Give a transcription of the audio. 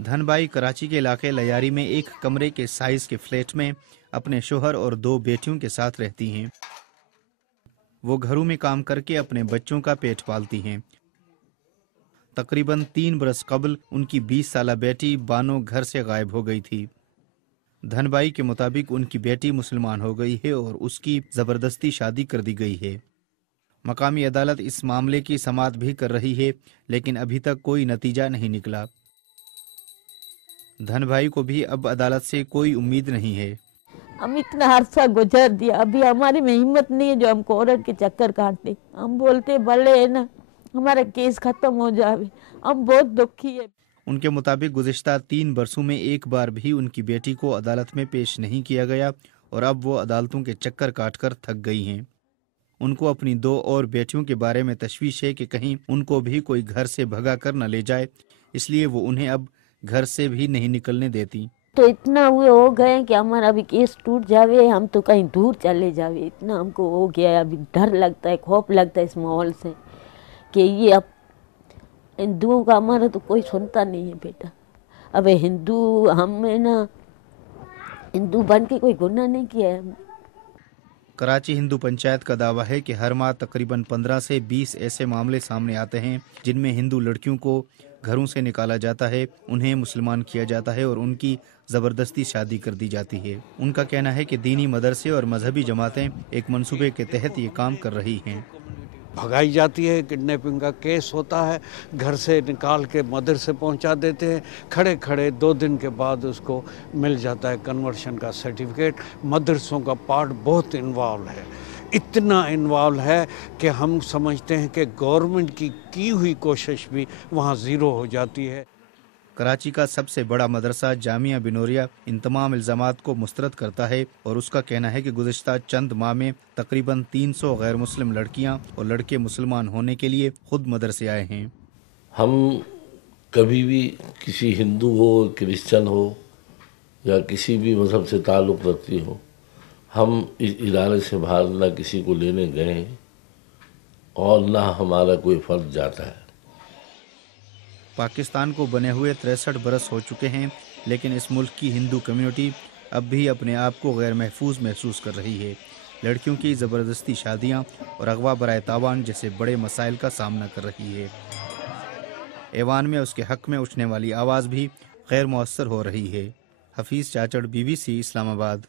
धनबाई कराची के इलाके लयारी में एक कमरे के साइज के फ्लैट में अपने शोहर और 2 बेटियों के साथ रहती हैं। वो घरों में काम करके अपने बच्चों का पेट पालती हैं। तकरीबन 3 बरस कबल उनकी 20 साला बेटी बानो घर से गायब हो गई थी। धनबाई के मुताबिक उनकी बेटी मुसलमान हो गई है और उसकी जबरदस्ती शादी कर दी गई है। मकामी अदालत इस मामले की समाअत भी कर रही है, लेकिन अभी तक कोई नतीजा नहीं निकला। धनबाई को भी अब अदालत से कोई उम्मीद नहीं है। हम इतना अरसा गुजर दिया, अभी हमारे में हिम्मत नहीं है जो हम कोर्ट के चक्कर काटते। हम बोलते भले है ना हमारा केस खत्म हो जाए, हम बहुत दुखी है। उनके मुताबिक गुज़िश्ता 3 बरसों में एक बार भी उनकी बेटी को अदालत में पेश नहीं किया गया और अब वो अदालतों के चक्कर काटकर थक गई हैं। उनको अपनी 2 और बेटियों के बारे में तशवीश है कि कहीं उनको भी कोई घर से भगा कर न ले जाए, इसलिए वो उन्हें अब घर से भी नहीं निकलने देती। तो इतना हुए हो गए कि हमारा अभी केस टूट जावे, हम तो कहीं दूर चले जावे, इतना हमको हो गया है। अभी डर लगता है, खौफ लगता है इस माहौल से कि ये अब हिंदुओं का हमारा तो कोई सुनता नहीं है बेटा। अब हिंदू हमें ना हिंदू बन के कोई गुनाह नहीं किया है। कराची हिंदू पंचायत का दावा है कि हर माह तकरीबन 15 से 20 ऐसे मामले सामने आते हैं जिनमें हिंदू लड़कियों को घरों से निकाला जाता है, उन्हें मुसलमान किया जाता है और उनकी ज़बरदस्ती शादी कर दी जाती है। उनका कहना है कि दीनी मदरसे और मजहबी जमातें एक मंसूबे के तहत ये काम कर रही हैं। भगाई जाती है, किडनैपिंग का केस होता है, घर से निकाल के मदरसे पहुंचा देते हैं, खड़े खड़े 2 दिन के बाद उसको मिल जाता है कन्वर्शन का सर्टिफिकेट। मदरसों का पार्ट बहुत इन्वॉल्व है, इतना इन्वॉल्व है कि हम समझते हैं कि गवर्नमेंट की हुई कोशिश भी वहाँ ज़ीरो हो जाती है। कराची का सबसे बड़ा मदरसा जामिया बिनोरिया इन तमाम इल्ज़ामात को मुस्तरद करता है और उसका कहना है कि गुज़िश्ता चंद माह में तकरीबन 300 गैर मुस्लिम लड़कियां और लड़के मुसलमान होने के लिए खुद मदरसे आए हैं। हम कभी भी किसी हिंदू हो, क्रिश्चन हो या किसी भी मज़हब से ताल्लुक़ रखती हो, हम इस इदारे से बाहर न किसी को लेने गए और न हमारा कोई फ़र्ज जाता है। पाकिस्तान को बने हुए 63 बरस हो चुके हैं, लेकिन इस मुल्क की हिंदू कम्युनिटी अब भी अपने आप को गैर महफूज महसूस कर रही है। लड़कियों की ज़बरदस्ती शादियां और अगवा बराए तावान जैसे बड़े मसाइल का सामना कर रही है। ऐवान में उसके हक में उठने वाली आवाज़ भी गैर मौसर हो रही है। हफीज़ चाचड़, BBC इस्लामाबाद।